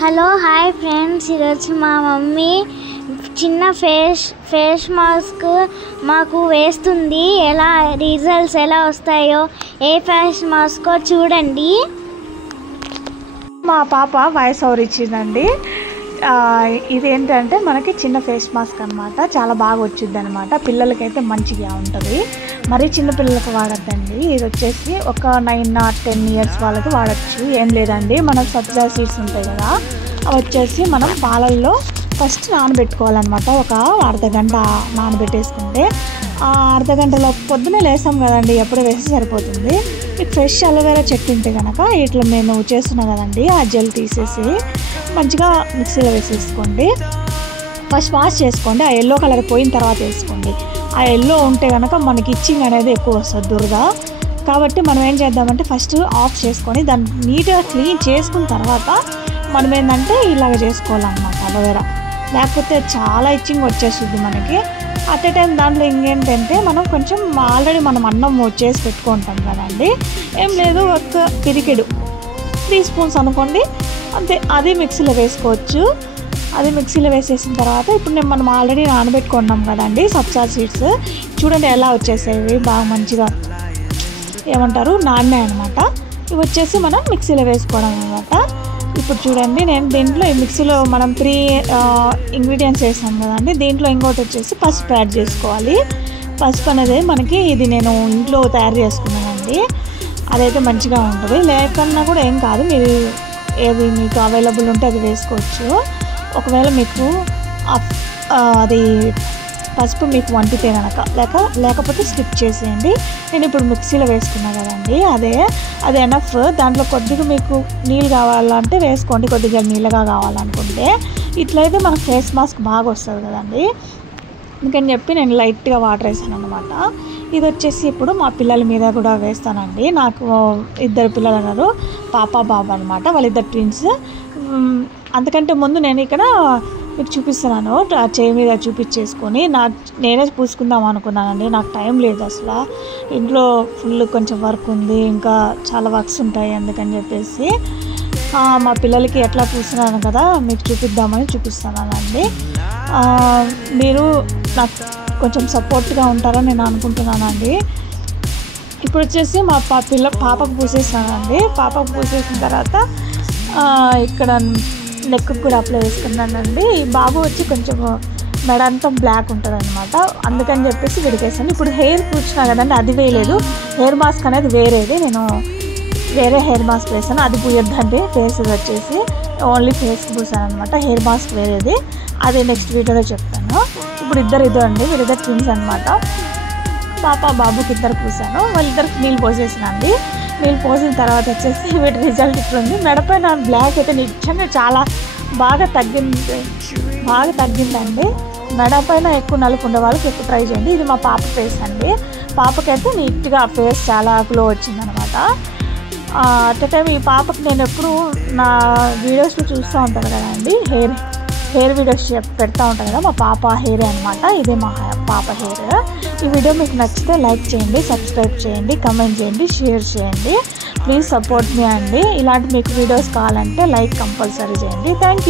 Hello hi friends, ఈరోజు మా mummy చిన్న ఫేస్ మాస్క్ మాకు వేస్తుంది. ఎలా రిజల్ట్స్ ఎలా వస్తాయో, ఏ ఫేస్ మాస్కో చూడండి. మా పాప వాయిస్ ఓవర్ ఇచ్చిందండి. ఇదేంటంటే మనకి చిన్న ఫేస్ మాస్క్ అనమాట. చాలా బాగా వచ్చింది అనమాట. పిల్లలకైతే మంచిగా ఉంటుంది. మరీ చిన్న పిల్లలకు వాడద్దండి. ఇది వచ్చేసి ఒక 9 or 10 years వాళ్ళకి వాడచ్చు. ఏం లేదండి, మన సబ్జా సీడ్స్ ఉంటాయి కదా, అవి వచ్చేసి మనం పాలల్లో ఫస్ట్ నానబెట్టుకోవాలన్నమాట. ఒక అర్ధగంట నానబెట్టేసుకుంటే ఆ అర్ధగంటలో పొద్దునే లేసాం కదండి, ఎప్పుడు వేస్తే సరిపోతుంది. మీకు ఫ్రెష్ అలోవెరా చెట్టు ఉంటే కనుక ఇట్లా నేను చేస్తున్నాను కదండి, ఆ జెల్ తీసేసి మంచిగా మిక్సీలో వేసేసుకోండి. ఫస్ట్ వాష్ చేసుకోండి. ఆ ఎల్లో కలర్ పోయిన తర్వాత వేసుకోండి. ఆ ఎల్లో ఉంటే కనుక మనకి ఇచ్చింగ్ అనేది ఎక్కువ వస్తుంది, దురద. కాబట్టి మనం ఏం చేద్దామంటే ఫస్ట్ ఆఫ్ చేసుకొని దాన్ని నీట్గా క్లీన్ చేసుకున్న తర్వాత మనం ఏంటంటే ఇలాగ చేసుకోవాలన్నమాట అలోవెరా. లేకపోతే చాలా ఇచ్చింగ్ వచ్చేస్తుంది మనకి. అట్ ఏ టైం దాంట్లో ఇంకేంటంటే మనం కొంచెం ఆల్రెడీ మనం అన్నం చేసి పెట్టుకుంటాం కదండి, ఏం లేదు ఒక పిరికెడు 3 spoons అనుకోండి, అంతే. అది మిక్సీలో వేసుకోవచ్చు. అది మిక్సీలో వేసేసిన తర్వాత ఇప్పుడు మనం ఆల్రెడీ నానబెట్టుకున్నాం కదండి సబ్జా సీడ్స్, చూడండి ఎలా వచ్చేసేవి, బాగా మంచిగా ఏమంటారు నాన్నే అనమాట. ఇవి వచ్చేసి మనం మిక్సీలో వేసుకోవడం అనమాట. ఇప్పుడు చూడండి, నేను దీంట్లో ఈ మిక్సీలో మనం 3 ఇంగ్రీడియంట్స్ వేసాం కదండి, దీంట్లో ఇంకోటి వచ్చేసి పసుపు యాడ్ చేసుకోవాలి. పసుపు అనేది మనకి ఇది నేను ఇంట్లో తయారు చేసుకున్నానండి. అదైతే మంచిగా ఉంటుంది. లేకన్నా కూడా ఏం కాదు, మీరు ఏది మీకు అవైలబుల్ ఉంటే అది వేసుకోవచ్చు. ఒకవేళ మీకు అది పసుపు మీకు వంటితే కనుక లేకపోతే స్కిప్ చేసేయండి. నేను ఇప్పుడు మిక్సీలో వేసుకున్నా కదండి, అది ఎనఫ్. దాంట్లో కొద్దిగా మీకు నీళ్ళు కావాలంటే వేసుకోండి, కొద్దిగా నీళ్ళగా కావాలనుకుంటే. ఇట్లయితే మనకు ఫేస్ మాస్క్ బాగా వస్తుంది కదండి, అందుకని చెప్పి నేను లైట్గా వాటర్ వేసాను అనమాట. ఇది వచ్చేసి ఇప్పుడు మా పిల్లల మీద కూడా వేస్తానండి. నాకు 2 పిల్లలు అన్నారు, పాప బాబు అనమాట, వాళ్ళిద్దరు ట్విన్స్. అంతకంటే ముందు నేను ఇక్కడ మీకు చూపిస్తున్నాను, చేయి మీద చూపించేసుకొని నేనే పూసుకుందాం అనుకున్నానండి. నాకు టైం లేదు అసలు, ఇంట్లో ఫుల్ కొంచెం వర్క్ ఉంది, ఇంకా చాలా వర్క్స్ ఉంటాయి. అందుకని చెప్పేసి మా పిల్లలకి ఎట్లా పూస్తున్నాను కదా మీకు చూపిద్దామని చూపిస్తున్నానండి. మీరు నాకు కొంచెం సపోర్ట్గా ఉంటారని నేను అనుకుంటున్నానండి. ఇప్పుడు వచ్చేసి మా పాపకు పూసేసానండి. పాపకు పూసేసిన తర్వాత ఇక్కడ నెక్కు కూడా అప్లై చేసుకున్నానండి. ఈ బాబు వచ్చి కొంచెం మెడ అంతా బ్లాక్ ఉంటుంది అనమాట, అందుకని చెప్పేసి విడికేసాను. ఇప్పుడు హెయిర్ పూసినా కదండి, అది వేయలేదు. హెయిర్ మాస్క్ అనేది వేరేది, నేను వేరే హెయిర్ మాస్క్ వేసాను. అది పూయొద్దండి, ఫేస్ వచ్చేసి ఓన్లీ ఫేస్కి పూసాను అనమాట. హెయిర్ మాస్క్ వేరేది, అది నెక్స్ట్ వీడియోలో చెప్తాను. ఇప్పుడు ఇద్దరు అండి, వీళ్ళిద్దరు ట్విన్స్ అనమాట. పాప బాబుకి 2 పూసాను. వాళ్ళిద్దరికి నీళ్ళు పోసేసినండి. నీళ్ళు పోసిన తర్వాత వచ్చేసి వీటి రిజల్ట్ ఇట్లుంది. మెడపైన బ్లాక్ అయితే నిజంగా చాలా బాగా తగ్గిందండి. మెడపైన ఎక్కువ నలుపు ఉండే వాళ్ళకి ఎక్కువ ట్రై చేయండి. ఇది మా పాప ఫేస్ అండి. పాపకైతే నీట్గా ఫేస్ చాలా గ్లో వచ్చిందనమాట. అట్ ఎ టైం ఈ పాపకి నేను ఎప్పుడు నా వీడియోస్లో చూస్తూ ఉంటాను కదండి, హెయిర్ వీడియోస్ పెడతా ఉంటాను కదా, మా పాప హెయిర్ అనమాట. ఇదే మా పాప హెయిర్. ఈ వీడియో మీకు నచ్చితే లైక్ చేయండి, సబ్స్క్రైబ్ చేయండి, కమెంట్ చేయండి, షేర్ చేయండి. ప్లీజ్ సపోర్ట్ మీ అండి. ఇలాంటి మీకు వీడియోస్ కావాలంటే లైక్ కంపల్సరీ చేయండి. Thank you.